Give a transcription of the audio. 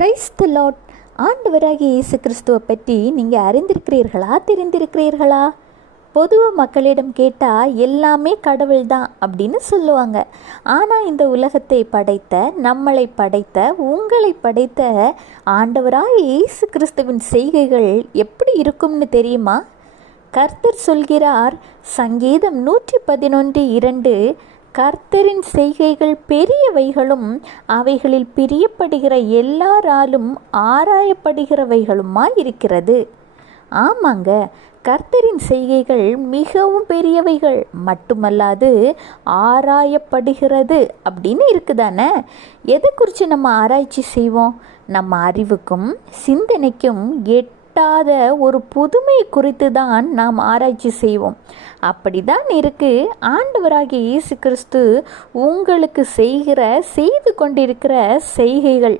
Praise the Lord. ஆண்டவராகிய இயேசு கிறிஸ்துவை பற்றி நீங்கள் அறிந்திருக்கிறீர்களா, தெரிந்திருக்கிறீர்களா? பொதுவாக மக்களிடம் கேட்டால் எல்லாமே கடவுள் தான் அப்படின்னு சொல்லுவாங்க. ஆனால் இந்த உலகத்தை படைத்த, நம்மளை படைத்த, உங்களை படைத்த ஆண்டவராகிய இயேசு கிறிஸ்துவின் செய்கைகள் எப்படி இருக்கும்னு தெரியுமா? கர்த்தர் சொல்கிறார், சங்கீதம் 111:2, கர்த்தரின் செய்கைகள் பெரியவைகளும் அவைகளில் பிரியப்படுகிற எல்லாராலும் ஆராயப்படுகிறவைகளுமாய் இருக்கிறது. ஆமாங்க, கர்த்தரின் செய்கைகள் மிகவும் பெரியவைகள் மட்டுமல்லாது ஆராயப்படுகிறது அப்படின்னு இருக்குதானே. எதை குறித்து நம்ம ஆராய்ச்சி செய்வோம்? நம்ம அறிவுக்கும் சிந்தனைக்கும் எட்டாத ஒரு புதுமை குறித்து தான் நாம் ஆராய்ச்சி செய்வோம். அப்படிதான் இருக்கு ஆண்டவராகிய இயேசு கிறிஸ்து உங்களுக்கு செய்து கொண்டிருக்கிற செய்கைகள்.